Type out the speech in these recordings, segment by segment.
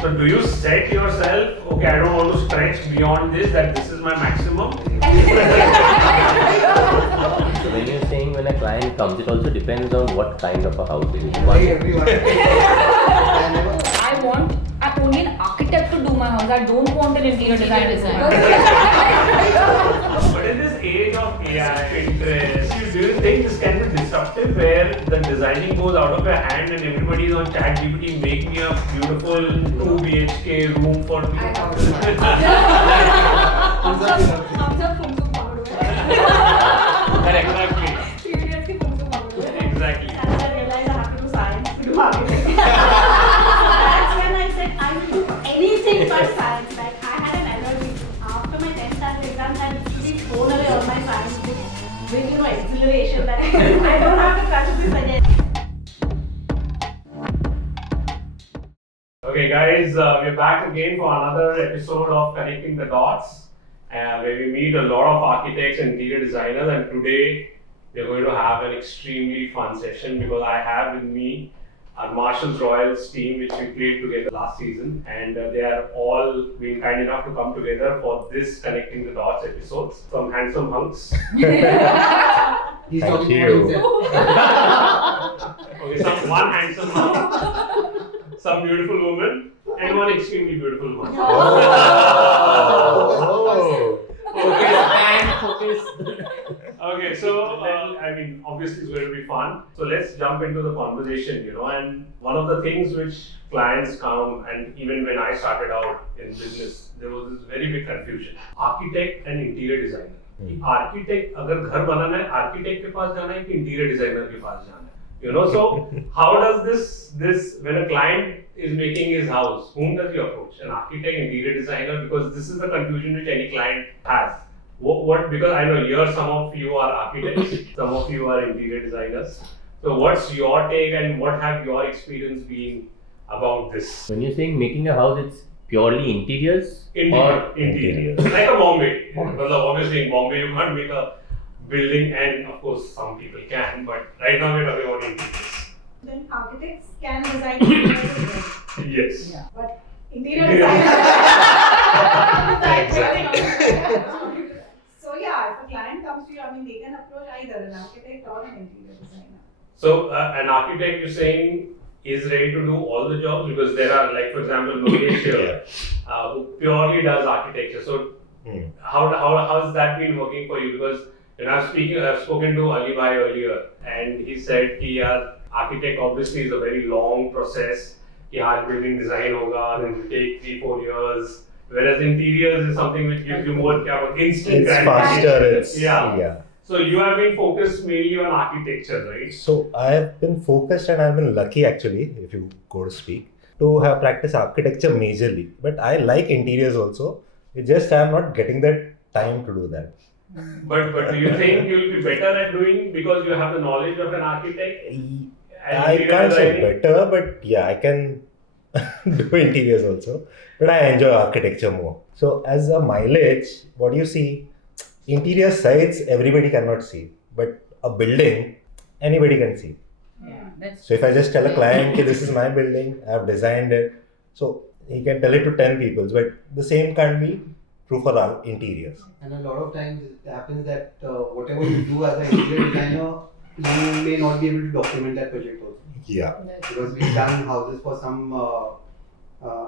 So do you set yourself, okay, I don't want to stretch beyond this, that this is my maximum? So when you're saying when a client comes, it also depends on what kind of a house it is. Everyone. I want only an architect to do my house. I don't want an interior designer. But in this age of AI, Pinterest, do you think this can be disruptive where the designing goes out of your hand and everybody is on ChatGPT, make me a beautiful 2 BHK room for me? Exactly. Exactly. And I realized I have to do science to do architecture. That's when I said I will do anything but science. Like I had an allergy. After my 10th standard exams, I literally thrown away all my science books with exhilaration that I don't have to touch this again. Okay guys, we're back again for another episode of Connecting the Dots, where we meet a lot of architects and interior designers, and today we're going to have an extremely fun session because I have with me our Marshalls Royals team, which we played together last season, and they are all being kind enough to come together for this Connecting the Dots episodes. Some handsome hunks. He's Thank talking you. about Okay, one handsome hunk, some beautiful woman, and one extremely beautiful one. Okay, so I mean, obviously it's going to be fun. So let's jump into the conversation, and one of the things which clients come, and even when I started out in business, there was this very big confusion. Architect and interior designer. Architect, अगर घर बनाना है, architect के पास जाना है कि interior designer के पास जाना है? So how does this when a client is making his house, whom does he approach? An architect, interior designer? Because this is the confusion which any client has. What because I know here some of you are architects, some of you are interior designers. So what's your take and what have your experience been about this? When you're saying making a house, it's purely interiors? Interior. Like a Bombay. Well, obviously in Bombay you can't make a building, and of course some people can, but right now we're talking about interiors. Then architects can design interiors as well. Yes. Yeah. But interior designers. So yeah, if a client comes to you, I mean, they can approach either an architect or an interior designer. So an architect, you're saying, is ready to do all the jobs, because there are, like for example, Mangesh here, who purely does architecture. So how has that been working for you? Because when I've spoken to Ali Bhai earlier, and he said that architect obviously is a very long process. Building design hoga, then it will take 3-4 years. Whereas interiors is something which gives you more instant It's faster. It's yeah. So you have been focused mainly on architecture, right? So I have been focused and I've been lucky actually, if you go to speak, to have practiced architecture majorly. But I like interiors also. It's just I'm not getting that time to do that. But do you think you'll be better at doing because you have the knowledge of an architect? I can't say better, but yeah, I can do interiors also. But I enjoy architecture more. So as a mileage, what you see, interior sides everybody cannot see, but a building anybody can see. Yeah, So if I just tell a client, okay, this is my building, I have designed it, so he can tell it to 10 people, but the same can't be true for our interiors. And a lot of times it happens that whatever you do as an interior designer, you may not be able to document that project also. Yeah. Because we've done houses for some,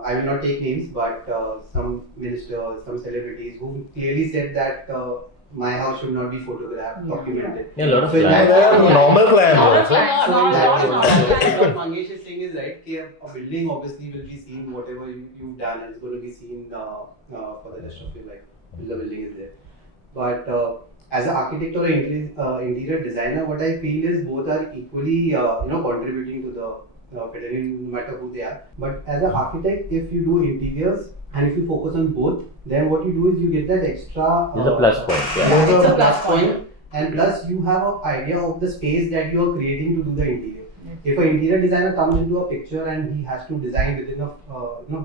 I will not take names, but some ministers, some celebrities who clearly said that my house should not be photographed, documented. Yeah, a lot of So in clients. that- Normal clients also. So in that case, what Mangesh is saying is right. A building obviously will be seen, whatever you've done, and it's going to be seen for the rest of your life till the building is there. But as an architect or an interior designer, what I feel is both are equally contributing to the building, no matter who they are. But as an architect, if you do interiors and if you focus on both, then what you do is you get that extra. There's a plus point. Yeah. There's It's a plus point, and plus you have an idea of the space that you are creating to do the interior. If an interior designer comes into a picture and he has to design within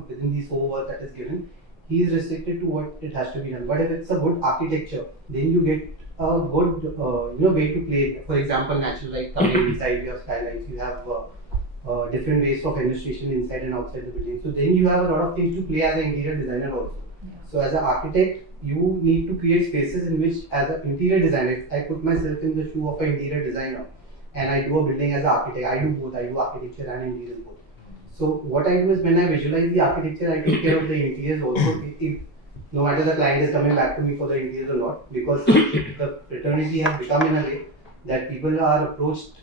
within the 4 walls that is given, he is restricted to what it has to be done. But if it's a good architecture, then you get a good way to play. For example, natural light coming inside, you have skylines, you have different ways of illustration inside and outside the building. So then you have a lot of things to play as an interior designer also. So as an architect, you need to create spaces in which, as an interior designer, I put myself in the shoe of an interior designer and I do a building as an architect. I do both. I do architecture and interiors both. So what I do is when I visualize the architecture, I take care of the interiors also. If no matter the client is coming back to me for the interiors or not, because the fraternity has become in a way that people are approached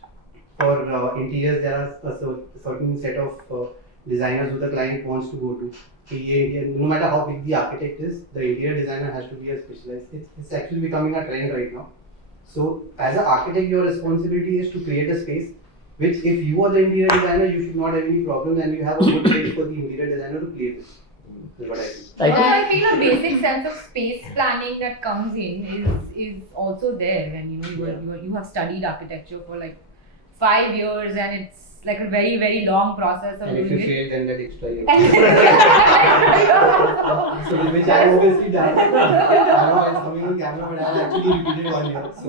for interiors. There are a certain set of designers who the client wants to go to. No matter how big the architect is, the interior designer has to be a specialized. It's actually becoming a trend right now. So as an architect, your responsibility is to create a space which, if you are the interior designer, you should not have any problem, and you have a good place for the interior designer to create this. That's what I think. I feel a basic sense of space planning that comes in is also there when you have studied architecture for like 5 years, and it's like a very, very long process of And if doing you it. fail, then that extra year. So which I obviously done. I know it's coming on camera, but I actually repeated 1 year. So,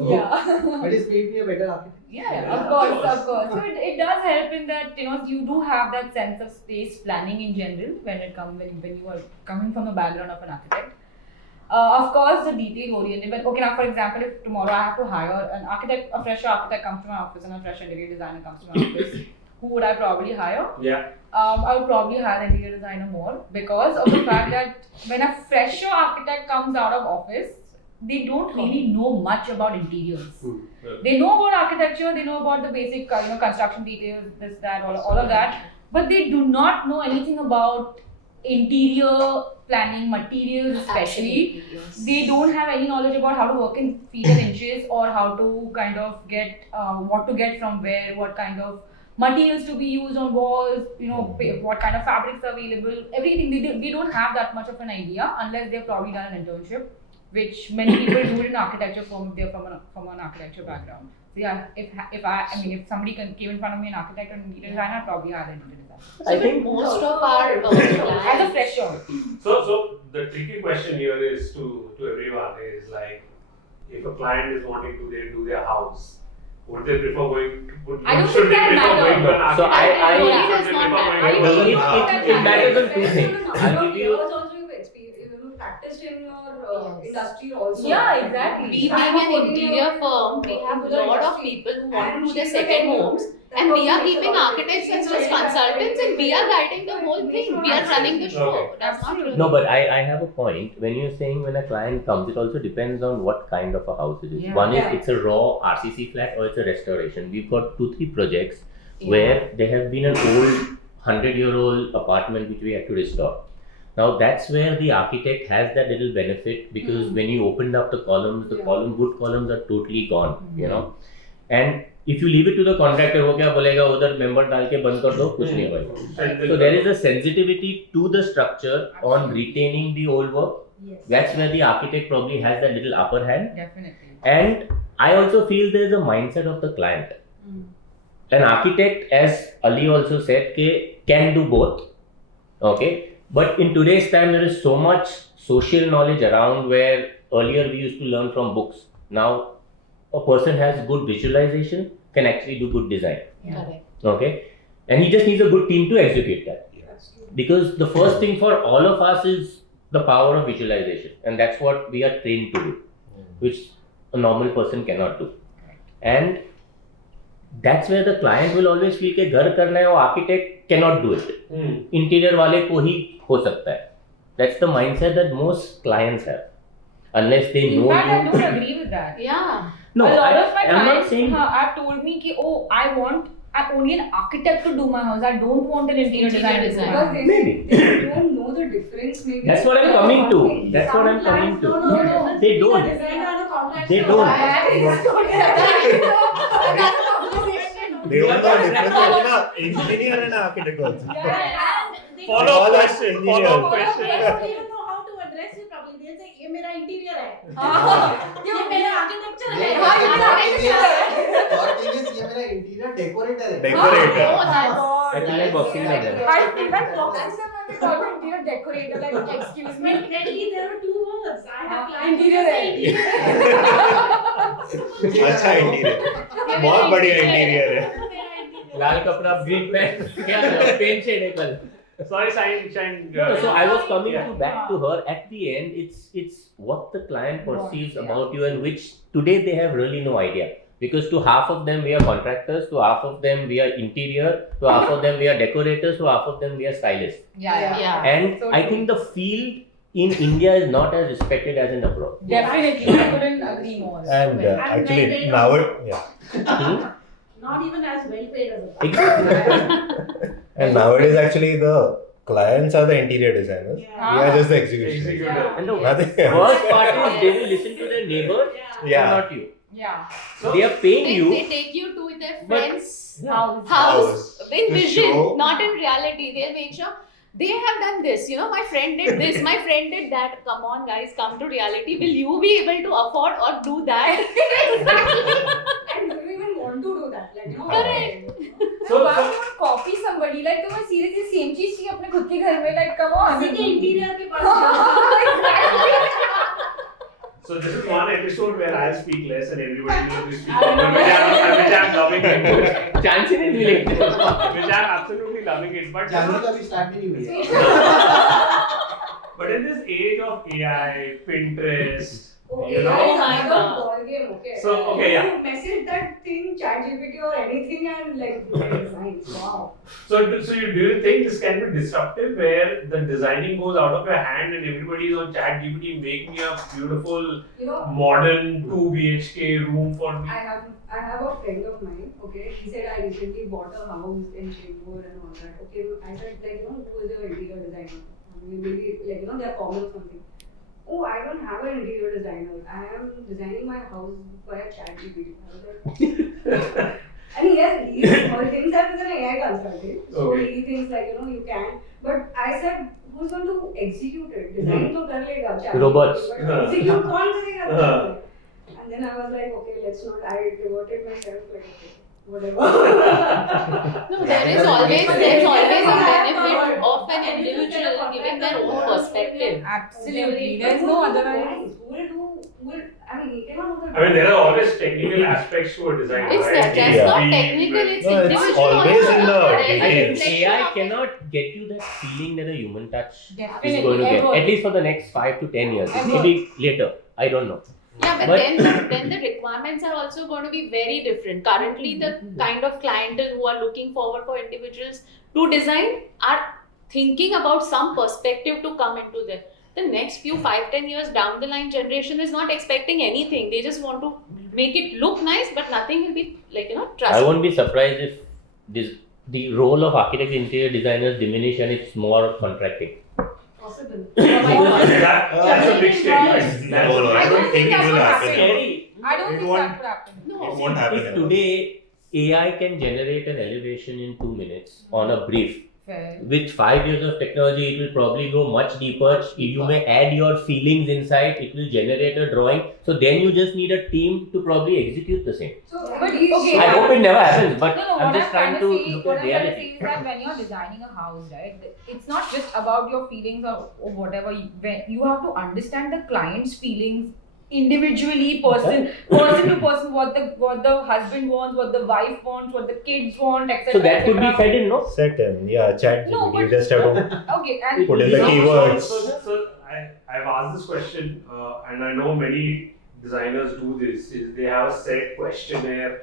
but it's made me a better architect. Of course. So it does help in that you do have that sense of space planning in general when you are coming from the background of an architect. Of course, the detail oriented. But okay, now for example, if tomorrow I have to hire an architect, a fresher architect comes to my office, and a fresh interior designer comes to my office, who would I probably hire? I would probably hire an interior designer more, because of the fact that when a fresher architect comes out of office, they don't really know much about interiors. They know about architecture, they know about the basic construction details, this, that, all of that, but they do not know anything about interior planning, materials especially. They don't have any knowledge about how to work in feet and inches, or how to kind of get what to get from where, what kind of materials to be used on walls, what kind of fabrics are available, everything. They don't have that much of an idea unless they've probably done an internship, which many people do in architecture firm if they're from an architecture background. So yeah, if somebody came in front of me, an architect or an interior designer, I'd probably hire an interior designer. I think most of our clients as a fresher. So the tricky question here is to everyone is like, if a client is wanting to do their house, would they prefer going? I don't think that matters. So it matters on two things. I'll give you. Practiced in your industry also. Yeah, exactly. We being an interior firm, we have a lot of people who want to do their second homes, and we are keeping architects as just consultants, and we are guiding the whole thing. We are running the show. That's not really. No, but I have a point. When you're saying when a client comes, it also depends on what kind of a house it is. One is it's a raw RCC flat, or it's a restoration. We've got 2-3 projects where there have been an old 100-year-old apartment which we had to restore. Now that's where the architect has that little benefit, because when you opened up the columns, wood columns are totally gone, And if you leave it to the contractor, वो क्या बोलेगा उधर member डाल के बंद कर दो, कुछ नहीं होगा. So there is a sensitivity to the structure on retaining the old work. That's where the architect probably has that little upper hand. Definitely. And I also feel there is a mindset of the client. An architect, as Ali also said, can do both. Okay. But in today's time, there is so much social knowledge around, where earlier we used to learn from books. Now, a person has good visualization, can actually do good design. Okay? And he just needs a good team to execute that. Because the first thing for all of us is the power of visualization. And that's what we are trained to do, which a normal person cannot do. And that's where the client will always feel कि घर करना है, वो architect cannot do it. Interior वाले को ही हो सकता है. That's the mindset that most clients have, unless they know you. In fact, I don't agree with that. Yeah. No, a lot of my I'm not clients saying. have told me कि I want only an architect to do my house. I don't want an interior designer to do my house. Maybe. They don't know the difference. Maybe That's what I'm coming to. That's what I'm coming to. No. They don't. They don't. They don't know the difference between an engineer and an architect also. Follow-up question. They don't even know how to address it properly. They'll say, "ये मेरा interior है." ये मेरा architecture है. और thing is, ये मेरा interior decorator है. Decorator. I feel like boxing में है. I feel like boxing when we talk about interior decorator. Like, excuse me. Definitely, there are 2 words. I have clients Interior who say interior. अच्छा interior, बहुत बढ़िया interior है. लाल कपड़ा green pant क्या paint shade है कल. Sorry, Shahen. No, so I was coming to back to her. At the end, it's what the client perceives about you, and which today they have really no idea. Because to half of them we are contractors, to half of them we are interior, to half of them we are decorators, to half of them we are stylists. Yeah. And So I think the field in India is not as respected as in abroad. Definitely, I couldn't agree more. And And actually they now don't- yeah. Not even as well paid as a Exactly. And nowadays actually the clients are the interior designers. Yeah. We are just the executioners. Executor. And the Nothing else. worst part is they will listen to their neighbor, Yeah. but not you. Yeah. They are paying They you. take you to their But- friends' House. house in The vision, show. not in reality. They'll make sure they have done this. You know, my friend did this, my friend did that. Come on, guys, come to reality. Will you be able to afford or do that? And do you even want to do that? Like, you know, Correct. So why would you copy somebody? Like, तुम्हें seriously same चीज चाहिए अपने खुद के घर में? Like, come on. किसी के इंटीरियर के पास So this is one episode where I'll speak less and everybody will be speaking, which I'm loving it. Chance ही नहीं मिलेगी. Which I'm absolutely loving it. But Janvi का भी start भी नहीं हुई है. but in this age of AI, Pinterest, oh, you AI know. is my another God. ball game, okay? So, okay, yeah. You message that thing, ChatGPT or anything, and like, it's nice. Wow. So do you think this can be disruptive, where the designing goes out of your hand and everybody is on ChatGPT, make me a beautiful You know, modern 2 BHK room for me? I have a friend of mine, okay, he said I recently bought a house in Shambur and all that. Okay, I said, like, you know, who is your interior designer? Maybe, like, you know, they're common or something. Oh, I don't have an interior designer. I am designing my house via ChatGPT. I was like, I mean, yes, he himself is an AI consultant, so Okay. he thinks like, you know, you can. But I said, who's going to execute it? Design to kar lega, ChatGPT, Robots. but execute kaun karega? And then I was like, okay, let's not. I devoted myself like, okay, whatever. No, there's always a benefit of an individual giving their own perspective. Absolutely. There's no other way. I mean, he cannot do the I mean, there are always technical aspects to a design, It's right? not just Yeah. not technical, it's No, it's individual. always also. in the There's a I think details. reflection AI of it. cannot get you that feeling that a human touch is Definitely. going to get. Ever. At least for the next 5 to 10 years. It Ever. may be later. I don't know. Yeah, but, But- then the requirements are also going to be very different. Currently, the kind of clientele who are looking forward for individuals to design are thinking about some perspective to come into them. The next few 5-10 years down the line, generation is not expecting anything. They just want to make it look nice, but nothing will be like, you know, I trust. won't be surprised if the role of architects, interior designers diminish and it's more contracting. possible. That's a big statement. No, I don't think it that's will what happen. happened. I don't It think won't- that would happen. It won't happen. If today AI can generate an elevation in 2 minutes on a brief, Fair. with 5 years of technology, it will probably go much deeper. You may add your feelings inside, it will generate a drawing. So then you just need a team to probably execute the same. So, But, these- okay, I hope it never happens, but No, I'm just trying to say, look what at I'm trying to say reality. is that when you're designing a house, right, it's not just about your feelings or whatever. You have to understand the client's feelings individually, person to person, what the husband wants, what the wife wants, what the kids want, etc. So that could be fed in, no? Set in, yeah, chat No, GPT. You but- just have to Okay, and put in the So- keywords. So I've asked this question, and I know many designers do this. Is they have a set questionnaire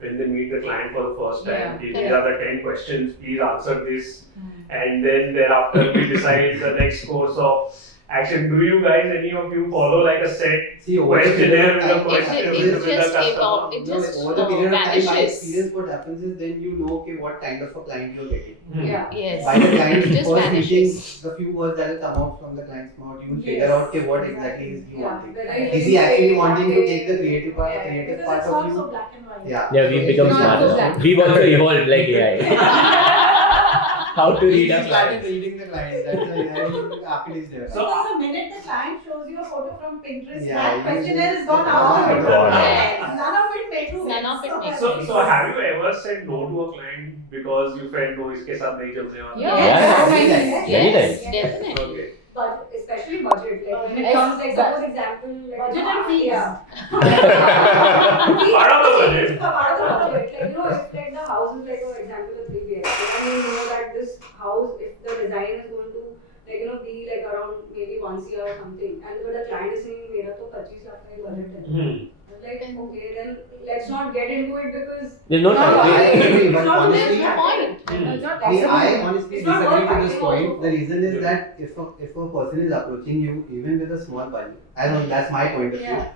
when they meet the client for the first time. Yeah, These are the 10 questions. Please answer this, and then thereafter we decide the next course of action. Do you guys, any of you, follow like a set See, over the questionnaire with a period of question time, with the customer? It no, just over the period of time, my vanishes. experience, what happens is then you know okay, what kind of a client you're getting. Yeah. Yes. By the client It just first meeting, vanishes. the few words that will come out from the client's mouth, you will Yes. figure out okay, what exactly is he Yeah. wanting. Whether Is he actually very wanting to happy- take the creative part, Yeah, creative Because part it's of not you? so black and white. Yeah. Yeah, we've become Not smart so now. black. We've also evolved like AI. How to read a He started client. reading the client. That's why architect is there. So- Because the minute the client shows you a photo from Pinterest, Yeah, that you- questionnaire is gone Yeah, out. it's gone. Yes. None of it makes sense. None of it makes So have you ever said no to a client because you felt no, iske saath nahi jamne wala? Yeah. Yeah. Many Yes. times. Many Yes, times. definitely. Okay. But especially budget, like when it Yes, comes, like but- suppose example, like Budget and fees. Yeah. Part of the budget. Part of the budget, like if like the house is like for example house, if the design is going to be like around maybe 1 CR or something, and but the client is saying मेरा तो 25 lakh का ही budget है. Like, okay, then let's not get into it because There's no time. I agree, but it's not honestly, there's no point. It's not I possible. honestly It's not disagree worth to this fighting point. also. The reason is that if a person is approaching you even with a small budget, I know that's my point of view. Yeah.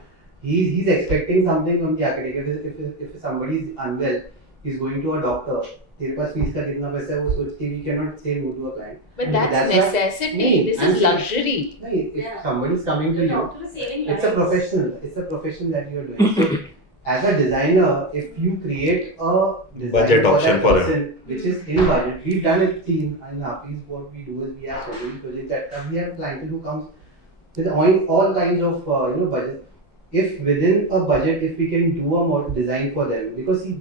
He's expecting something from the architect. If somebody is unwell, he's going to a doctor. तेरे पास fees का कितना पैसा है वो सोच के we cannot say no to a client. But that's why- necessity. Nee, This I'm is saying- luxury. No, if Yeah. somebody is coming to The you, doctor is saving it's a lives. professional. It's a profession that you're doing. So, as a designer, if you create a design Budget for option that for him. person, which is in budget, we've done it. See, in Hafeez, what we do is we have so many projects that we have clients who comes with all kinds of budget. If within a budget, if we can do a more design for them, because see,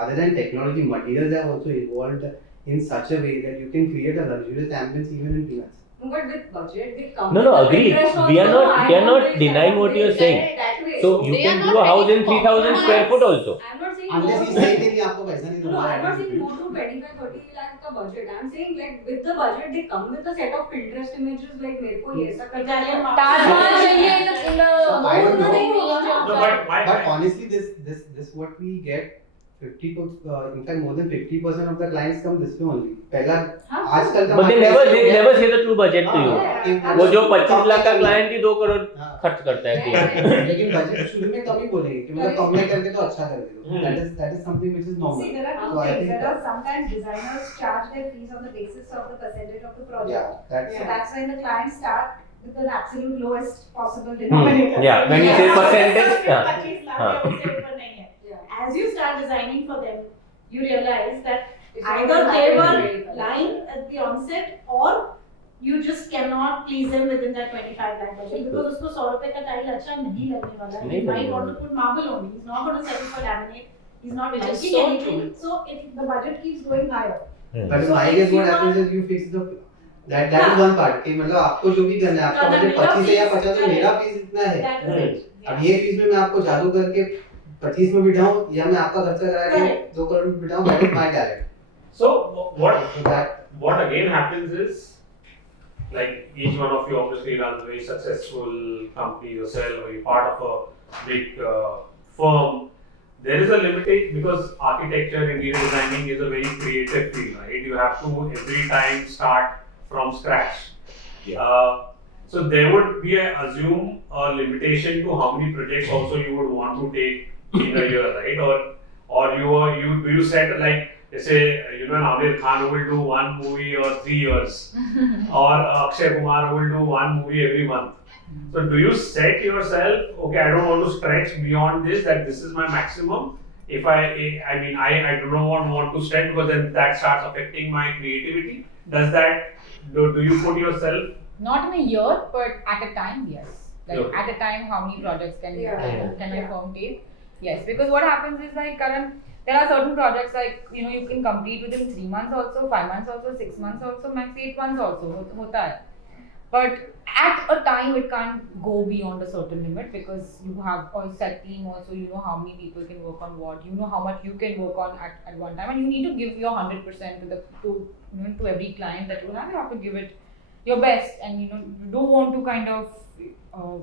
other than technology, materials have also evolved in such a way that you can create a luxurious ambience even in peanuts. But with budget, they come. No, with agreed. Pinterest also. We are not I denying what you are saying. That way. So you They can are do not a house in making 3,000 square foot also. I'm not saying Unless no he's to- saying कि आपको पैसा नहीं No, दूंगा, I'm not I saying don't no to 25-30 lakh का budget. I'm saying like with the budget they come with a set of Pinterest images like मेरे को ये ऐसा करना है. Italian Taj Mahal चाहिए in the So, I don't know. No, but But honestly, this what we get 50 to in fact more than 50% of the clients come this way only. पहला हाँ, आजकल का But they market never say the true budget to you. हाँ, वो जो 25 लाख का client ही 2 करोड़ हाँ। खर्च करता है कि लेकिन बजट शुरू में कम ही बोलेंगे कि मतलब कम में करके तो अच्छा कर दे. That is something which is normal. See, there are two So I things. think There are sometimes designers charge their fees on the basis of the percentage of the project. yeah, that's So that's when the clients start with the absolute lowest possible denominator. Yeah, when you say percentage, yeah. 25 lakh हाँ. का उससे ऊपर नहीं है. Yeah. As you start designing for them, you realize that It's not either gonna they happen were very fast. lying at the onset or you just cannot please them within that 25 lakh budget because उसको 100 रुपए का tile अच्छा नहीं लगने वाला है. नहीं He might लगने want to put marble only. He's not going to settle for laminate. He's not Which is liking so anything. true. So the budget keeps going higher. But in my case what happens is you fix the that is one part कि मतलब आपको जो भी करना है आपका करना budget मेरा 25 है या fees, 50 है मेरा फीस इतना है. That is it. अब ये फीस में मैं आपको चालू करके 25 में बिठाऊं या मैं आपका खर्चा करा के 2 करोड़ में बिठाऊं, that is my talent. So what So that again happens is, like each one of you obviously runs a very successful company yourself, or you're part of a big firm. There is a limitation because architecture, interior designing is a very creative field, right? You have to every time start from scratch. So there would be, I assume, a limitation to how many projects also you would want to take in a year, right? Or you set like, let's say, Amir Khan will do one movie or 3 years, or Akshay Kumar will do one movie every month. So do you set yourself, okay, I don't want to stretch beyond this, that this is my maximum. If I do not want to stretch because then that starts affecting my creativity. Does that, do you put yourself? Not in a year, but at a time, yes. Like Okay. at a time, how many projects can my Yeah. firm take? Yes, because what happens is like Karan, there are certain projects like you can complete within 3 months also, 5 months also, 6 months also, max 8 months also. होता है. But at a time it can't go beyond a certain limit because you have a set team also. You know how many people can work on what. You know how much you can work on at one time, and you need to give your 100% to every client that you have. You have to give it your best, and you don't want to kind of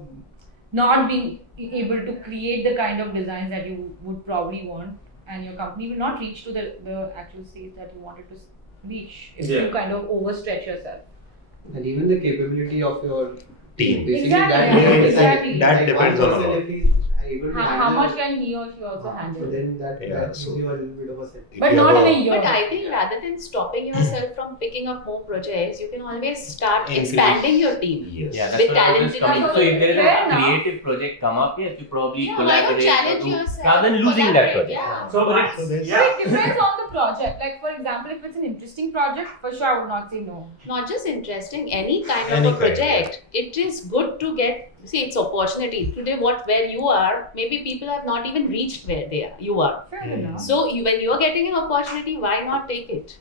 not being able to create the kind of designs that you would probably want, and your company will not reach to the actual stage that you wanted to reach if you kind of overstretch yourself. and even the capability of your Team. basically Exactly, that exactly. That like depends one on person our- if he's able to How handle much can he or she also so handle? then that Yeah, gives so- you a little bit of a set. If But you not have in a- a year. But I think rather than stopping yourself from picking up more projects, you can always start Increase. expanding your team. Yes. Yeah, With that's what I was talented coming. people. So if there is Fair a enough. creative project come up, yes, you probably Yeah, why not collaborate challenge or do- yourself? rather than losing that Collaborate, project. yeah. So So there's- yeah. It depends on the project. Like for example, if it's an interesting project, for sure I would not say no. Not just interesting, any kind Any of a kind, project. It is good to get, see, it's opportunity. Today, where you are, maybe people have not even reached where you are. Fair Hmm. enough. So when you're getting an opportunity, why not take it?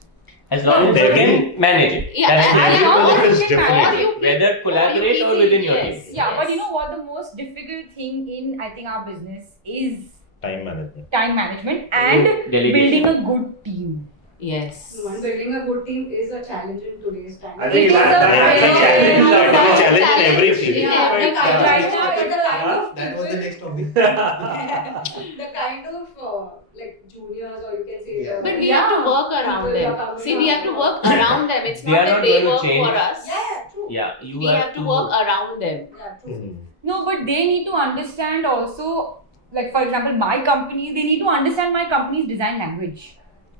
As long as you can manage it. Yeah, That's and- the and idea. how People much is you can different. Or you keep- Whether collaborate or keep within it, your yes. team. Yeah, but Yes. you know what the most difficult thing in I think our business is Time management. time management and Delegation. building a good team. Yes. One, building a good team is a challenge in today's time. I think It is that's a a very- challenge in every field. Yeah, Right now, right. the kind of That was the next topic. the kind of like juniors, or you can say. Yeah. But we have to work around people them. are coming See, we have to work around them. It's They not are that not they going to work change. for us. Yeah, true. Yeah, you We have to work around them. Yeah, true. Mhm. No, but they need to understand also, like for example, my company, they need to understand my company's design language.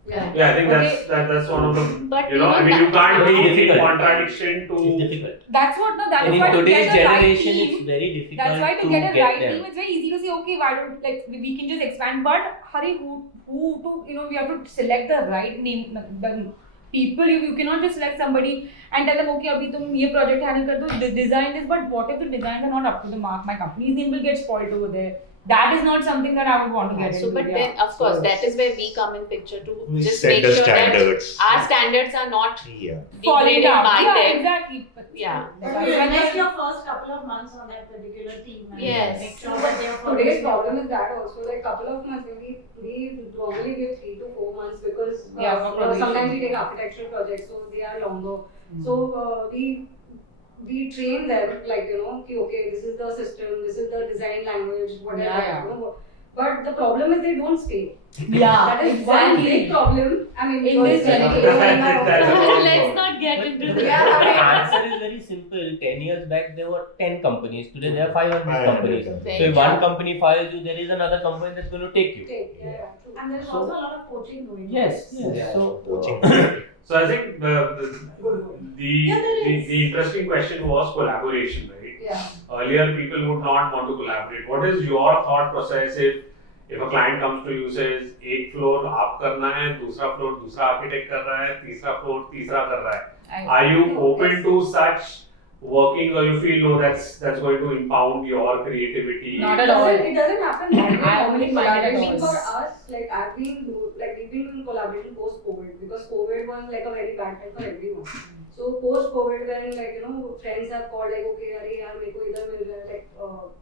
Yeah. Yeah, I think that's one of the, But you know, I even mean, you can't Very be in difficult. contradiction It's to. difficult. That's what, no, that And is in why to today's get a right generation, team, it's very difficult that's why to to get a right them. team, it's very easy to say, okay, why don't, like, we can just expand, but hurry, who to, you know, we have to select the right name, the people, you cannot just select somebody and tell them, okay, abhi tum ye project handle kar do, design this, but what if the designs are not up to the mark, my company's name will get spoiled over there. That is not something that I would want to get So, into. but yeah. then, of course, that is where we come in picture to We just set make the sure standards. that our standards are not Yeah. Falling degraded down. by Yeah, them. exactly. Yeah. But you invest your first couple of months on that particular team and Yes. make sure that they are Today's problem is that also, like couple of months, we normally give 3 to 4 months because Yeah, for probation. sometimes we take architectural projects, so they are longer. So we train them, like, you know, okay, this is the system, this is the design language, whatever. Yeah. You know, but the problem is they don't stay. Yeah, That is one exactly. big problem. I mean, In this generation, Let's not get into But that. the answer is very simple. 10 years back, there were 10 companies. Today, there are 500 companies. So, if one company fires you, there is another company that's going to take you. Yeah, true. And there's So- also a lot of coaching going on. Yes. Yeah. So, Coaching. So I think the interesting question was collaboration, right? Yeah. Earlier, people would not want to collaborate. What is your thought process if a client comes to you says, एक floor आप करना है, दूसरा floor दूसरा architect कर रहा है, तीसरा floor तीसरा कर रहा है. Are you open to such working, or you feel no, that's going to impound your creativity? Not at all. It doesn't happen that way. I Normally, wouldn't mind at collaboration all. for us, like we've been in collaboration post COVID, because COVID was like a very bad time for everyone. So post COVID, when, like, you know, friends have called like, okay, अरे यार मेरे को इधर मिल रहा है, like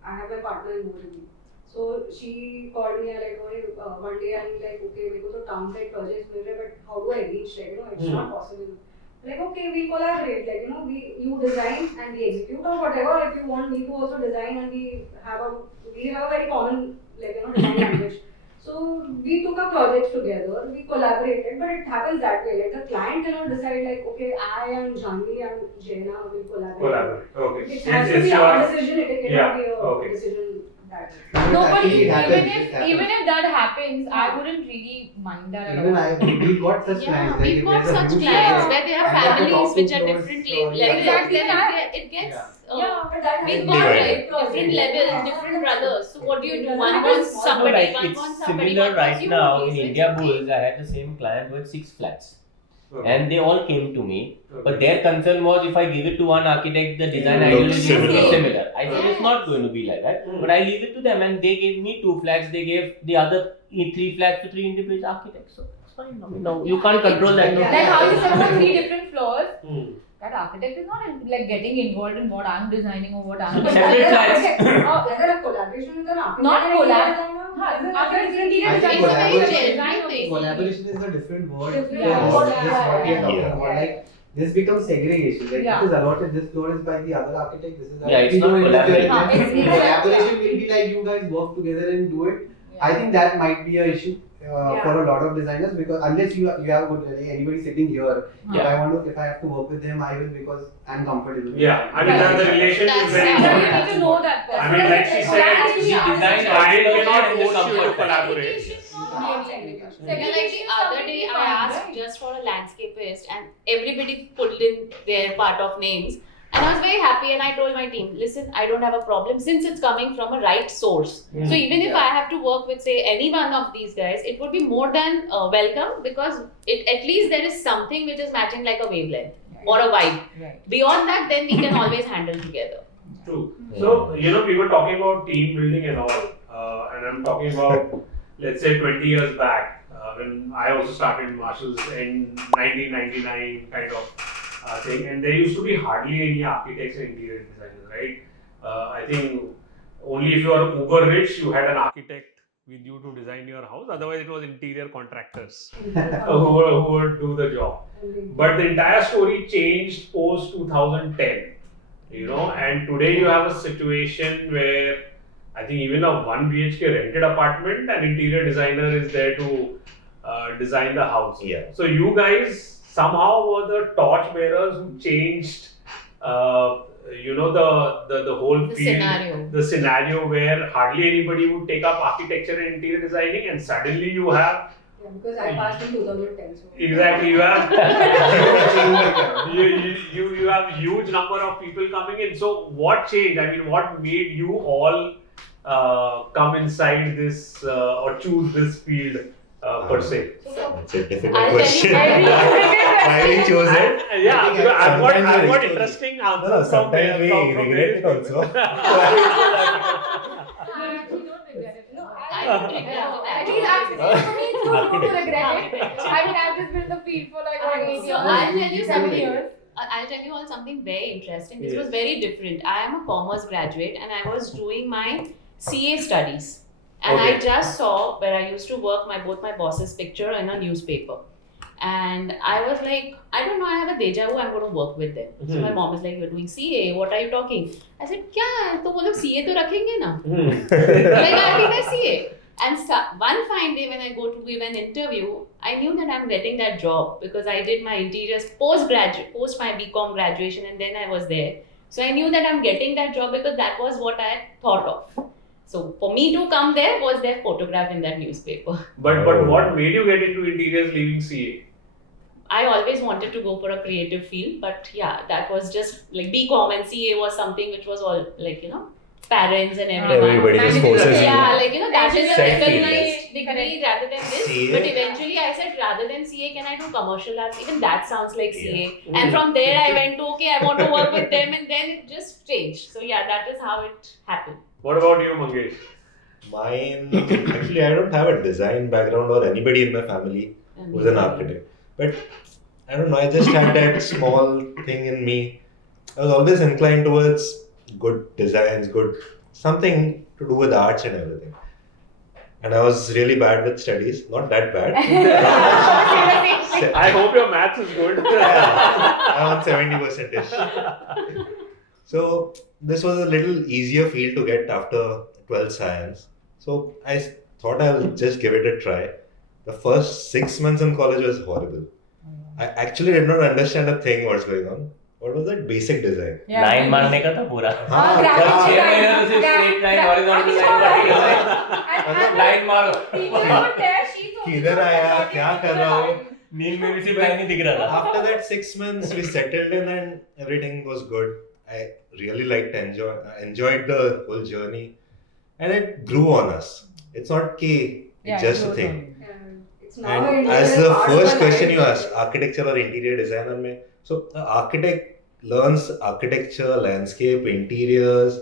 I have my partner in Goregaoker. So she called me like one day and like, okay, मेरे को तो town side projects मिल रहे हैं, but how do I reach, like, you know, it's not possible. Like, okay, we collaborate, like, you know, you design and we execute, or whatever. If you want me to also design, and we have a very common, like, you know, design language. So we took a project together, we collaborated, but it happens that way. Like, the client cannot decide like, okay, I and Janhavi and Jayna will collaborate. Okay. It has to be our decision. It cannot Yeah, be a okay. decision that way. No, but Actually, it happens, even if that happens, I wouldn't really mind that at Even all. we got such Yeah, clients. we've if got there's a such huge clients project, where they have I have to families talk to which are those, different so, levels. yeah. Exactly. It gets Yeah. But that we've has got been like different levels, Yeah. different brothers. So what do you do? Yeah. One Because- wants no, somebody, like one it's wants somebody, similar one right wants you. now in So it's India okay. Bulls. I had the same client with 6 flats. Okay. And they all came to me. Okay. But their concern was if I give it to one architect, the design It ideology looks will be similar. similar. I said it's not going to be like that. Hmm. But I leave it to them, and they gave me 2 flats. They gave the other 3 flats to 3 individual architects. So it's fine. I mean, no, you can't control that. Yeah. Like how you said about 3 different floors, Hmm. that architect is not like getting involved in what I'm designing or what I'm Separate flats. Is there a collaboration with an architect? Not and collab. interior designer? Huh, Is it architect different? interior I think It's a very collaboration- genuine thing. Collaboration is a different word Different for word, what yeah, is what we are yeah, talking yeah. about. Like, this becomes segregation. Like, Yeah. this is allotted, this floor is by the other architect, this is Yeah, it's we not do it collaboration. differently. It's Collaboration will be like you guys work together and do it. I think that might be an issue for a lot of designers, because unless you have good, anybody sitting here, if I have to work with them, I will, because I'm comfortable. Yeah, I mean, the relation is very That's- Yeah, you important. need to know that person. I mean, like she said, Collaboration is design architect. client ideology cannot and the force you to comfort. collaborate. Yeah, like the other day I asked just for a landscapist and everybody pulled in their part of names, and I was very happy, and I told my team, listen, I don't have a problem since it's coming from a right source. So even if I have to work with, say, any one of these guys, it would be more than welcome, because at least there is something which is matching like a wavelength or a vibe. Right. Beyond that, then we can always handle together. True. So, you know, we were talking about team building and all, and I'm talking about, let's say, 20 years back, when I also started in Marshalls in 1999 kind of thing, and there used to be hardly any architects and interior designers, right? I think only if you are uber rich, you had an architect with you to design your house. Otherwise, it was interior contractors who would do the job. But the entire story changed post 2010, and today you have a situation where I think even a 1 BHK rented apartment, an interior designer is there to design the house. Yeah. So you guys somehow were the torch bearers who changed, the whole The field, scenario. the scenario where hardly anybody would take up architecture and interior designing, and suddenly you have Yeah, because I passed in 2010. So. exactly you have you have huge number of people coming in. So what changed? I mean, what made you all come inside this or choose this field per se? It's a difficult I'll tell you question. why Why we chose it? Yeah, because I've got Sometimes interesting No, answers from sometimes we from regret it various also. people. I actually don't regret it. No, I don't regret it I at mean, all. actually, for me, it's not good to regret it. I mean, I've just been in the field for like what, 8 So years? I'll tell you 7 something. years. I'll tell you all something very interesting. This was Yes. very different. I am a commerce graduate and I was doing my CA studies. And I Okay. just saw where I used to work both my boss's picture in a newspaper. And I was like, I don't know, I have a deja vu, I'm going to work with them. So my mom is like, you're doing CA, what are you talking? I said, kya hai? To wo log CA to rakhenge na. Like, I'll be the CA. And one fine day when I go to give an interview, I knew that I'm getting that job because I did my interiors post my BCom graduation, and then I was there. So I knew that I'm getting that job because that was what I had thought of. So for me to come there was their photograph in that newspaper. But what made you get into interiors leaving CA? I always wanted to go for a creative field, but yeah, that was just like BCom and CA was something which was all like, parents and everyone. Everybody just forces you. Yeah, like, that is a Set recognized field, degree rather than this. CA. But eventually I said, rather than CA, can I do commercial arts? Even that sounds like CA. Yeah. And from there I went to, okay, I want to work with them, and then it just changed. So yeah, that is how it happened. What about you, Mangesh? Mine, actually, I don't have a design background or anybody in my family who's an architect. But I don't know, I just had that small thing in me. I was always inclined towards good designs, something to do with arts and everything. And I was really bad with studies, not that bad. I hope your maths is good. Around 70%ish. So this was a little easier field to get after 12th science. So I thought I'll just give it a try. The first 6 months in college was horrible. I actually did not understand a thing what's going on. What was that? Basic design. Line मारने का था पूरा हाँ, graphics क्या? छह महीने तो सिर्फ straight line, horizontal line, vertical line, line मारो किधर आया, क्या कर रहा हूँ? नींद में भी सिर्फ लाइन ही दिख रहा था After that 6 months, we settled in and everything was good. I really enjoyed the whole journey, and it grew on us. It's not key, it's just a thing. It's now And as the first question you asked, architecture or interior designer mein, so the architect learns architecture, landscape, interiors,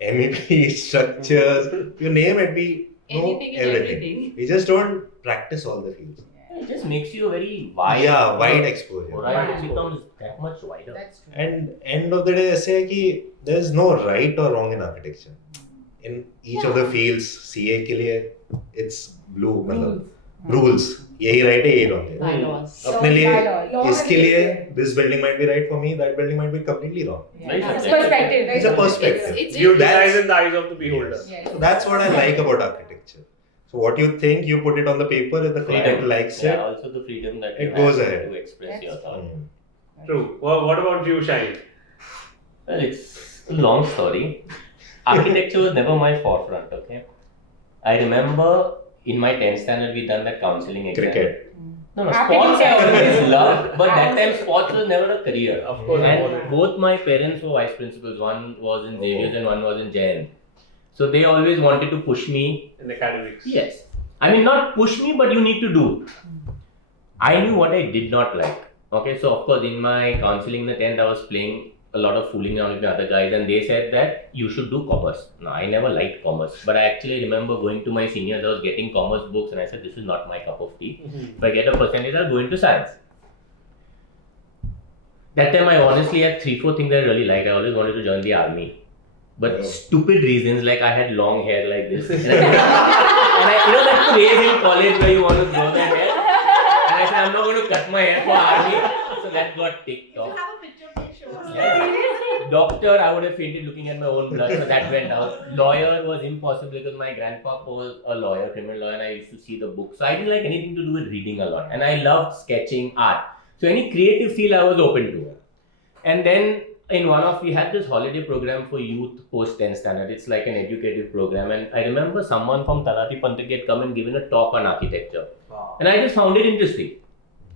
MEP, structures, you name it, we know Anything and everything. We just don't practice all the fields. it just makes you a very wide Wide exposure. horizon becomes that much wider. That's true. And end of the day, ऐसे है कि there is no right or wrong in architecture. In each of the fields, CA के लिए it's blue, मतलब rules. यही right है, यही wrong है. Bylaws. अपने लिए Law इसके लिए this building might be right for me, that building might be completely wrong. Very It's subjective. perspective. It's a perspective. It's You That's- decide in the eyes of the beholder. Yes. So that's what I like about architecture. So what you think, you put it on the paper. If the client Freedom. likes Yeah, it, also the freedom that It you goes have ahead. to express That's your thought. True. What about you, Shahen? Well, it's a long story. Architecture was never my forefront, okay? I remember in my 10th standard we done that counseling exam. cricket. No, Happy sports to I say. always loved, but that time sports was never a career. Of course, I And wasn't. both my parents were vice principals. One was in Xavier's and one was in Jahen. So they always wanted to push me. In academics. Yes. I mean, not push me, but you need to do. I knew what I did not like. Okay, so of course, in my counseling in the 10th, I was playing a lot of fooling around with the other guys, and they said that you should do commerce. No, I never liked commerce, but I actually remember going to my seniors, I was getting commerce books, and I said, this is not my cup of tea. If I get a percentage, I'll go into science. That time, I honestly had 3-4 things I really liked. I always wanted to join the army. but stupid reasons, like I had long hair like this. And you know that phase in college where you want to grow that hair? And I said, I'm not going to cut my hair for army. So that got ticked If you off. have a picture, please show us. Yeah. Doctor, I would have fainted looking at my own blood, so that went out. Lawyer was impossible because my grandpa was a lawyer, criminal lawyer, and I used to see the books. So I didn't like anything to do with reading a lot. And I loved sketching, art. So any creative field I was open to. And then we had this holiday program for youth post 10th standard. It's like an educative program. And I remember someone from Talati Panthaki had come and given a talk on architecture. Wow. And I just found it interesting.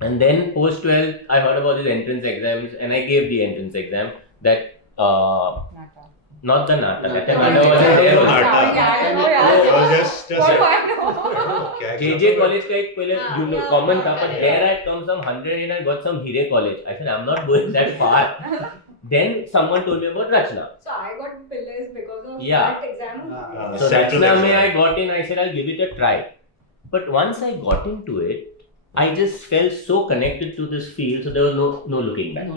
And then post 12th, I heard about these entrance exams and I gave the entrance exam that, not the Nata. Nata wasn't there. JJ college का एक पहले common था, but there I come some 100 and I got some Hire college. I said I'm not going that far. Then someone told me about Rachna. So I got pillars because of Yeah. that exam. So Rachna mein I got in. I said I'll give it a try. But once I got into it, I just felt so connected to this field, so there was no looking back.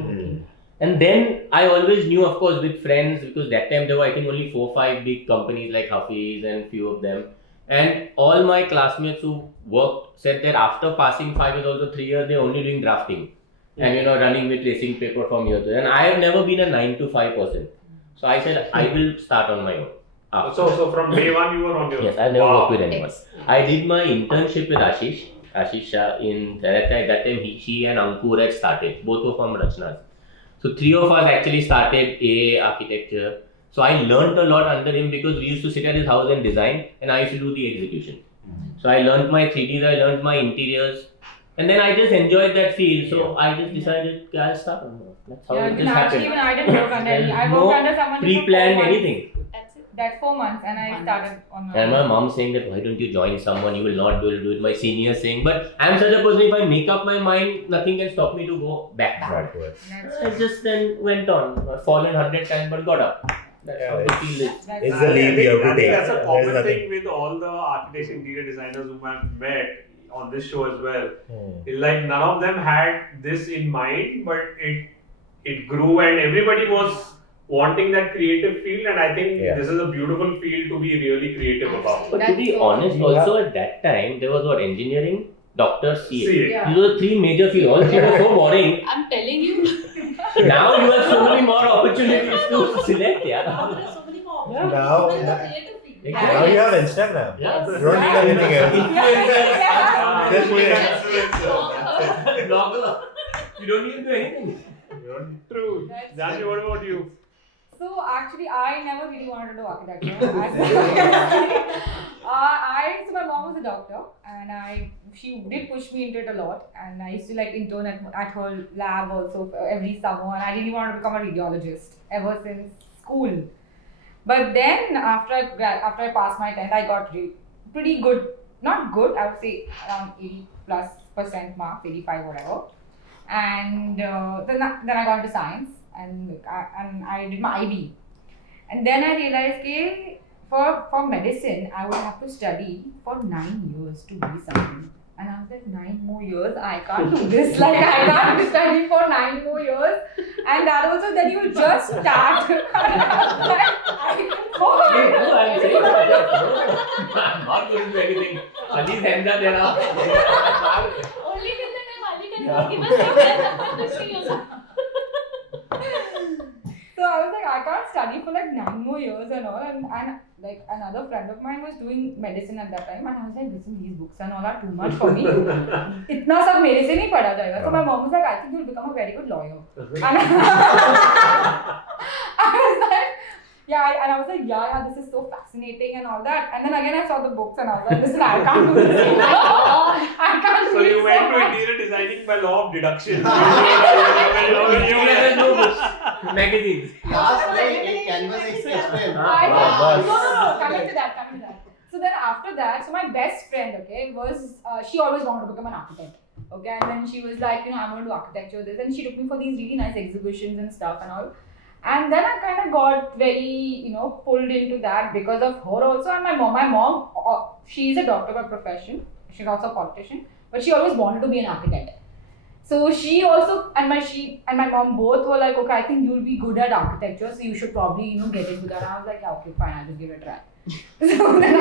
And then I always knew, of course, with friends, because that time there were I think only 4-5 big companies like Hafeez and few of them. And all my classmates who worked said that after passing 5 years, also 3 years, they're only doing drafting. And running with tracing paper from here to there. And I have never been a 9 to 5 person. So I said I will start on my own. So from day one you were on your own? Yes, I never worked with anyone. I did my internship with Ashish Shah in that time she and Ankur had started. Both were from Rachnas. So 3 of us actually started AA architecture. So I learned a lot under him because we used to sit at his house and design and I used to do the execution. So I learned my 3Ds, I learned my interiors. And then I just enjoyed that field, so I just decided I'll start on that. That's how it just happened. Even I didn't work under There's I worked under someone for 4 pre-planned months. anything. That's it. That 4 months and I started on my And my mom saying that why don't you join someone, you will not be able to do it. My senior saying, but I'm such a person, if I make up my mind, nothing can stop me to go back. I just then went on, fallen 100 times but got up. That's how the field is. It's the leap you have to take. That's a There's common nothing. thing with all the architects, interior designers whom I've met on this show as well. It's like none of them had this in mind, but it grew and everybody was wanting that creative field, and I think this is a beautiful field to be really creative about. But to be honest, also at that time, there was engineering, doctor, CA. Yeah. These were the 3 major fields. All 3 were so boring. I'm telling you. Now you have so many more opportunities to select. Now there are so many more options. Now- Even the creative field. Exactly. Now you have Instagram. Yeah. You don't need anything else. Just be Blogger. You don't need to do anything. True. That's Janhavi, what about you? So actually, I never really wanted to do architecture. So my mom was a doctor, and she did push me into it a lot. And I used to intern at her lab also every summer. And I really wanted to become a radiologist ever since school. But then after I passed my 10th, I got pretty good. Not good, I would say around 80+% marks, 85 whatever. And then I got into science. And I did my IB. And then I realized that for medicine, I would have to study for 9 years to be something. And I was like, 9 more years? I can't do this. I can't study for 9 more years. And that also, then you will just start. I'm not going to do anything. Ali Zenda there are. Only till the time Ali can give us signal. So I was like, I can't study for 9 more years and all. And another friend of mine was doing medicine at that time. And I was like, listen, these books and all are too much for me. Itna sab mere se nahi padha jayega. So my mom was like, I think you'll become a very good lawyer. And I was like, yeah, this is so fascinating and all that. And then again, I saw the books and I was like, listen, I can't do this. I can't do So this. you went to interior designing by law of deduction. You read no books, magazines. Last day, canvas is sketch pen. No, coming to that. So then after that, so my best friend, was, she always wanted to become an architect. Okay, and then she was like, I'm going to do architecture, this, and she took me for these really nice exhibitions and stuff and all. And then I kind of got very, pulled into that because of her also. And my mom, she's a doctor by profession. She's also a politician, but she always wanted to be an architect. So she also and my mom both were like, okay, I think you'll be good at architecture, so you should probably get into that. And I was like, yeah, okay, fine, I'll just give it a try. So then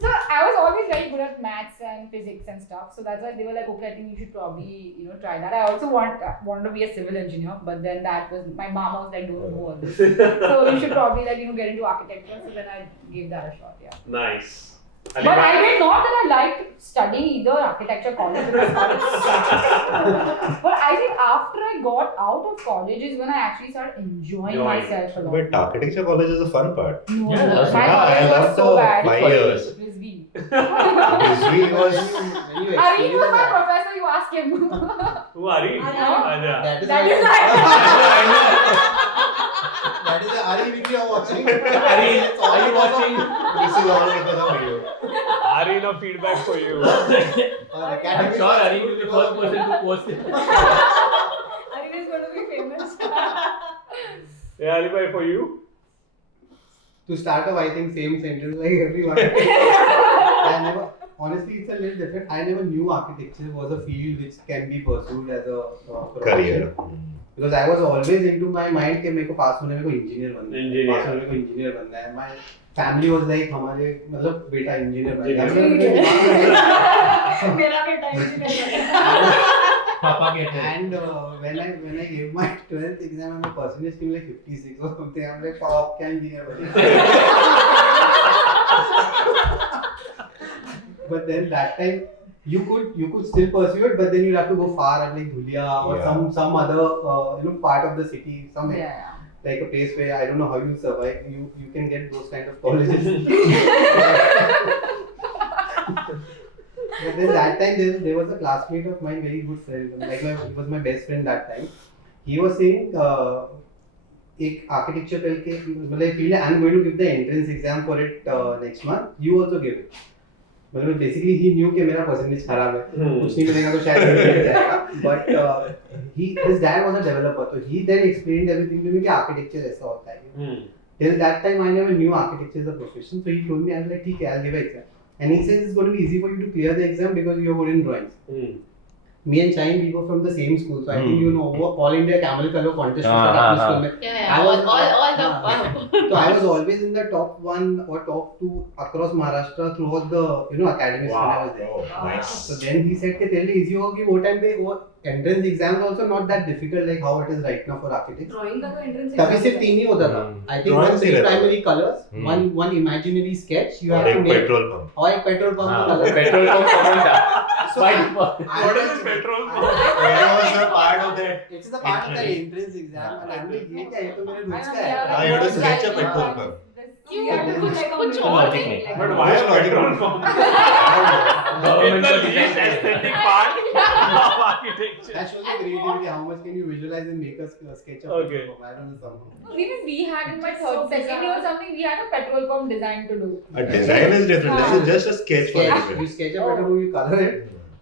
So I was always very good at maths and physics and stuff. So that's why they were like, okay, I think you should probably try that. I also wanted to be a civil engineer, but then that was my mom was like, don't do all this. So you should probably get into architecture. So then I gave that a shot. Yeah. Nice. But I did not that I liked studying either architecture college because college sucks. But I think after I got out of college is when I actually started enjoying myself a lot. But architecture college is the fun part. No, Yeah, that's my I college was loved so the bad. 5 years. It was we. History was. When you Ari experience was my that, professor, you ask him. Who are you? that is That why- is like. That is the Ari which you are watching. Ari, It's all are you because of- watching? This is all because of you. Ari, no feedback for you. I'm Academics sure are Ari will be the first because of person to post it. Ari is going to be famous. Yeah, Ali, for you? To start off, I think same sentence like everyone. I never, honestly, it's a little different. I never knew architecture was a field which can be pursued as a profession. Career. Because I was always into my mind कि मेरे को पास होने में कोई engineer बनना है, Engineer. पास होने में कोई engineer बनना है. My family was like हमारे मतलब बेटा engineer बनना Engineer. है. मेरा बेटा engineer Papa get it. And when I gave my 12th exam, my percentage came like 56 or something. I'm like, fuck, क्या engineer बनेगा? But then that time you could still pursue it, but then you'll have to go far at like Dhulia or Yeah. some other part of the city, somewhere. Yeah. Like a place where I don't know how you survive. You can get those kind of colleges. But then that time there was a classmate of mine, very good friend, like he was my best friend that time. He was saying, एक architecture करके मतलब feel I'm going to give the entrance exam for it next month. You also give it. मतलब basically he knew कि मेरा percentage खराब है, कुछ नहीं मिलेगा तो शायद मिल जाएगा. But his dad was a developer, so he then explained everything to me कि architecture ऐसा होता है. Till that time I never knew architecture as a profession, so he told me, I was like, ठीक है, I'll give an exam. And he says it's going to be easy for you to clear the exam because you're good in drawings. Me and Shahen, we were from the same school, so I think you know All India Camel Color contest was at our school में. Yeah, I was- all the So I was always in the top 1 or top 2 across Maharashtra throughout the academies when I was there. Wow, nice. So then he said कि तेरे लिए easy होगा कि वो time पे वो entrance exams also not that difficult like how it is right now for architects. Drawing का तो एंट्रेंस तभी सिर्फ 3 ही होता था. I think Drawing one से रहता था. primary colors, Hmm. one imaginary sketch you और have to एक make, पेट्रोल पंप. और एक petrol pump का color. Petrol pump common था. So What is petrol pump? Where was the part of that? It's the part of the entrance exam and I'm like ये क्या है तो मेरे rules का है. Ah, you have to sketch a petrol pump. You have to कुछ like a कुछ mirror. और Logic नहीं. नहीं. But why a petrol pump? Government It's को the least decide aesthetic part of architecture. That shows the creativity. How much can you visualize and make a sketch of Okay. petrol pump? I don't know somehow. Even we had in my second year or something, we had a petrol pump design to do. A design is different. This is just a sketch for Sketch. it. You sketch a petrol pump, you color it.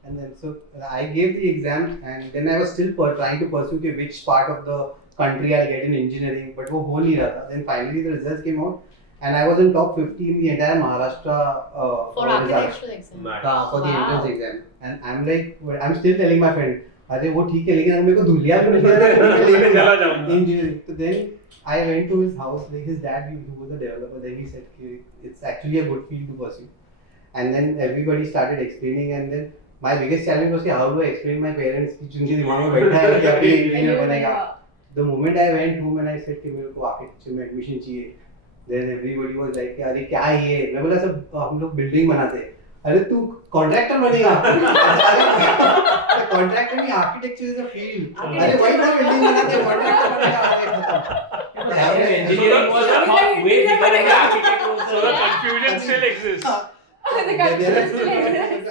And then so I gave the exam and then I was still trying to pursue कि which part of the country I'll get in engineering, but वो हो नहीं रहा था. Then finally the results came out and I was in top 50 in the entire Maharashtra For results. architectural exam. For the Wow. entrance exam. And I'm like, I'm still telling my friend, अरे वो ठीक है लेकिन अगर मेरे को धुलिया भी मिल गया तो मैं ले चला लूँगा जाऊंगा. engineering. So then I went to his house, like his dad, who was a developer. Then he said, कि it's actually a good field to pursue. And then everybody started explaining, and then my biggest challenge was कि how do I explain my parents कि जिनके दिमाग में बैठा है कि अभी engineer बनेगा. The moment I went home and I said कि मेरे को architecture में admission चाहिए, then everybody was like कि अरे क्या है ये? मैं बोला सब हम लोग building बनाते हैं. अरे तू contractor बनेगा. Contractor नहीं, architecture is a field. अरे वही ना building बनाते हैं, contractor बनेगा. engineering was a way bigger than the architect was. So the confusion still exists.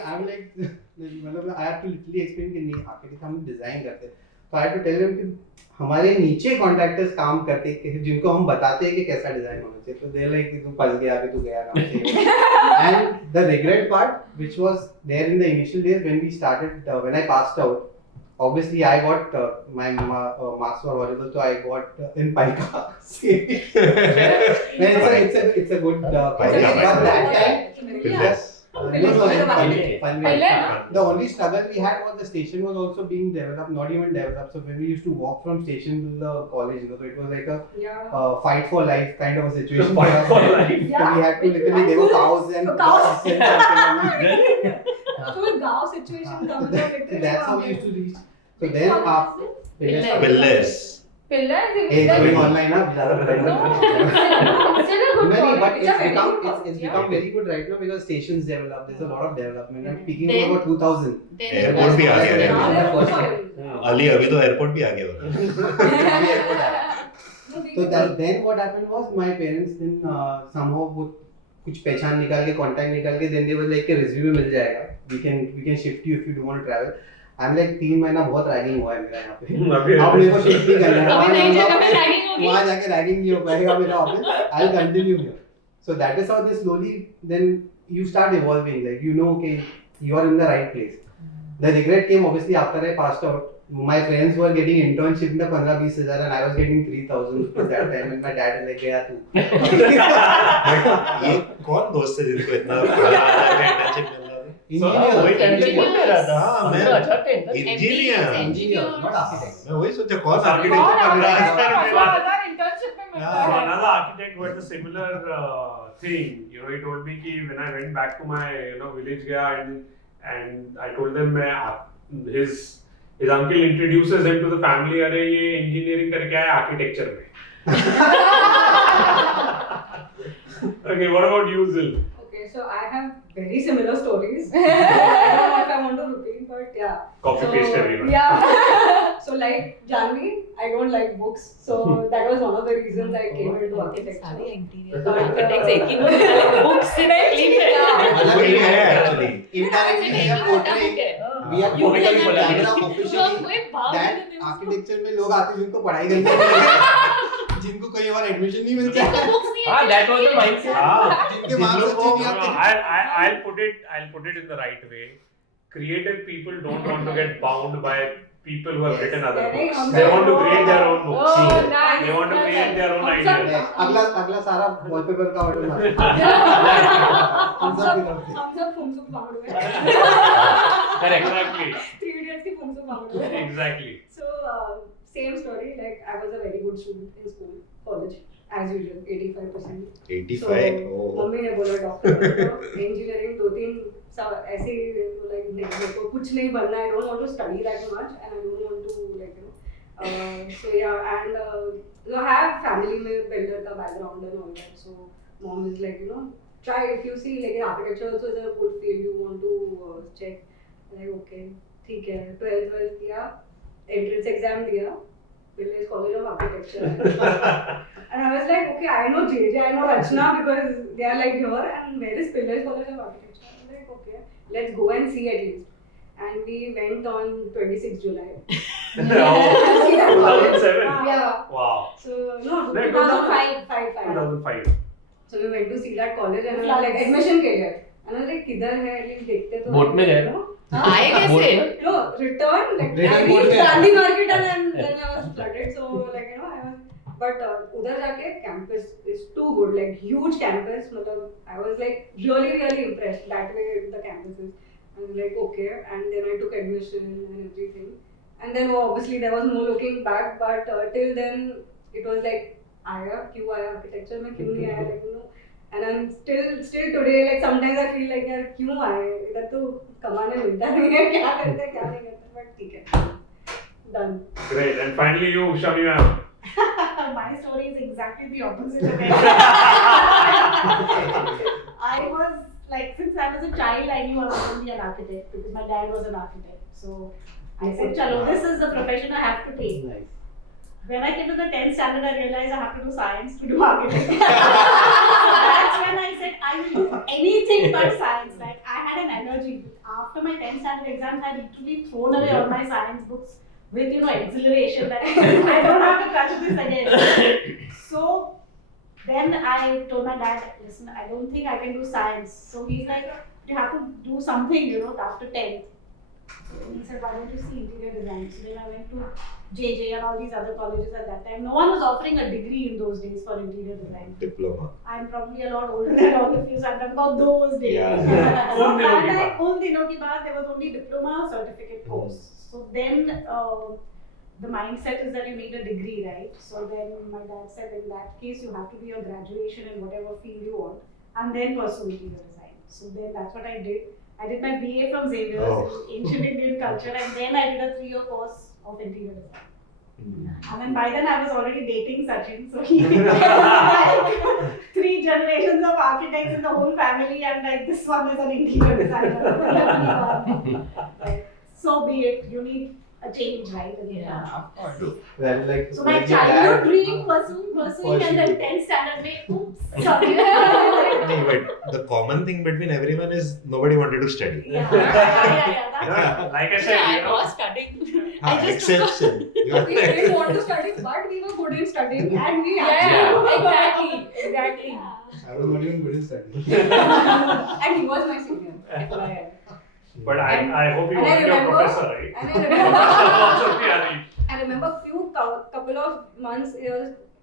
I'm like, मतलब I have to literally explain कि नहीं architect हम design करते हैं. So I have to tell them कि हमारे नीचे contractors काम करते हैं जिनको हम बताते हैं कि कैसा design होना चाहिए. तो they like कि तू फंस गया अभी तू गया काम से. And the regret part, which was there in the initial days when we started, when I passed out, obviously I got my marks were horrible, so I got in Paika. It's a good college, but that time. Yes. The only struggle we had was the station was also being developed, not even developed. So when we used to walk from station to the college, so it was like a fight for life kind of a situation. Fight for life. So we had to literally, there were cows and dogs and So a Gao situation comes up. that's how we used to reach. So then Pillars. Pillars is Hey, like- going online now. No, it's still a good Many, but quality. it's become very good right now because stations develop. There's a lot of development. I'm speaking Then- about 2000. Airport भी आ गया है। Yeah. Ali अभी तो airport भी आ गया होगा। So then what happened was my parents then somehow would कुछ पहचान निकाल के contact निकाल के then they were like resume मिल जाएगा. We can shift you if you do want to travel. I'm like 3 महीना बहुत रैगिंग हुआ है मेरा यहाँ पे. अब मेरे को शिफ्ट नहीं करना है. अभी नई जगह पे रैगिंग होगी. वहाँ जाके रैगिंग नहीं हो पाएगा मेरा office. I'll continue here. So that is how they slowly then you start evolving. Like you know okay you are in the right place. The regret came obviously after I passed out. My friends were getting internship में 15-20 हजार and I was getting 3,000 at that time and my dad is like गया तू. ये कौन दोस्त है जिनको इतना इंटर्नशिप मिल रहा है? वही टाइम पे बोल रहा था। हाँ, मैं Engineer, not architect. मैं वही सोचा कौन Architect आर्किटेक्ट को को मिल रहा है? internship में मिलता Yeah. So है. another architect with a similar thing. You know, he told me कि when I went back to my village गया and I told them his uncle introduces him to the family. अरे ये engineering करके आया architecture में. Okay, what about you, Zill? Okay, so I have very similar stories. I don't know if I want to repeat, but yeah. Copy paste everyone. Yeah. So like Janhavi, I don't like books, so that was one of the reasons I came into architecture. Architects एक ही books से नहीं वही है actually. Indirectly we are portraying we are portraying camera officially that architecture में लोग आते हैं जिनको पढ़ाई करनी है जिनको कहीं और एडमिशन नहीं मिलता है हाँ, that was the mindset. जिनके वहाँ से नहीं आते हैं I'll put it in the right way. Creative people don't want to get bound by people who have written other books. They want to create their own books. Oh, nice. They want to create their own ideas. अगला सारा wallpaper का order मार हम सब फुमसुम मांग रहे हैं. Correct. Exactly. 3 idiots की फुमसुम मांग रहे हैं. Exactly. So same story. Like I was a very good student in school, college, as usual, 85%. 85. So mummy ने बोला डॉक्टर इंजीनियरिंग 2-3 ऐसे लाइक मेरे को कुछ नहीं बनना. I don't want to study that much and I don't want to like so yeah and I have family में builder का background and all that. So mom is like try if you see like architecture also is a good field you want to check. Like okay ठीक है 12th किया entrance exam दिया Village College of Architecture and I was like okay I know JJ I know Rachna because they are like here and where is Village College of Architecture. I was like okay let's go and see at least and we went on 26th July. See that college? 2007? Yeah. Wow. So no 2005. 2005. So we went to see that college and I was like admission के लिए and I was like किधर है at least देखते तो boat में गए? आए कैसे? No, return like I Return reached boat Gandhi Market and then I was flooded. So like I was, but उधर जाके campus is too good, like huge campus. मतलब I was like really impressed that way the campus is. I was like okay, and then I took admission and everything. And then obviously there was no looking back, but till then it was like आया क्यों आया architecture में क्यों नहीं आया like and I'm still today like sometimes I feel like यार क्यों आए इधर तो कमाने मिलता नहीं है क्या करते हैं क्या नहीं करते but ठीक है done. Great. And finally you, Shami ma'am. My story is exactly the opposite of it. I was like, since I was a child, I knew I was going to be an architect because my dad was an architect. So I said, chalo, this is the profession I have to take. Nice. When I came to the 10th standard, I realized I have to do science to do architecture. So that's when I said, I will do anything but science. Like, I had an allergy. After my 10th standard exams, I literally thrown away all my science books with, exhilaration that I don't have to touch this again. So then I told my dad, listen, I don't think I can do science. So he's like, you have to do something, after 10th. And he said, why don't you see interior design? So then I went to JJ and all these other colleges at that time. No one was offering a degree in those days for interior design. Diploma. I'm probably a lot older than all of you, so I'm talking about those days. Yeah. So that time, un dino ke baad, there was only diploma certificate course. So then the mindset is that you need a degree, right? So then my dad said, in that case, you have to do your graduation in whatever field you want and then pursue interior design. So then that's what I did. I did my BA from Zill in Ancient Indian Culture, and then I did a 3-year course of interior design. And then by then I was already dating Sachin, so he like 3 generations of architects in the whole family, and like this one is an interior designer. Like, so be it. You need a change, right? Of course. Well, like, So my like your childhood dad- dream pursuing, and then 10th standard में, oops, sorry. No, but the common thing between everyone is nobody wanted to study. Yeah. That's Like I Yeah, said, I was studying. Exception. We didn't want to study, but we were good in studying, and we Yeah, exactly. I was not even good in studying. and he was my senior. FYI. but I hope you And I want your remember- professor, right? And I remember, Also, yeah, I remember couple of months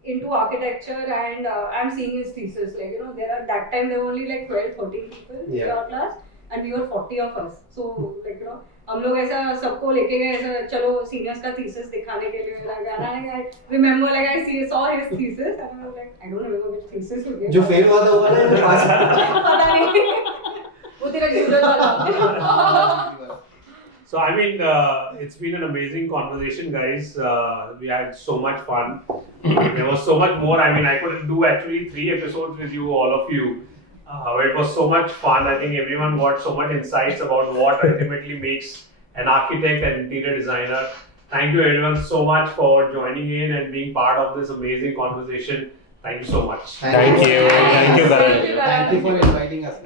into architecture, and I'm seeing his thesis. Like, you know, that time there were only like 12-13 people in our class, and we were 40 of us. So like, you know, हम लोग ऐसा सबको लेके गए ऐसा चलो seniors का thesis दिखाने के लिए लगा. And I remember like I saw his thesis, and I was like, I don't remember which thesis it was. जो फेल हुआ था वो वाला या पास? पता नहीं. वो तेरा usual वाला. So I mean, it's been an amazing conversation, guys. We had so much fun. There was so much more. I mean, I could do actually 3 episodes with you, all of you. It was so much fun. I think everyone got so much insights about what ultimately makes an architect and interior designer. Thank you everyone so much for joining in and being part of this amazing conversation. Thank you so much. Thank you. Thank you, Karan. Thank you for inviting us.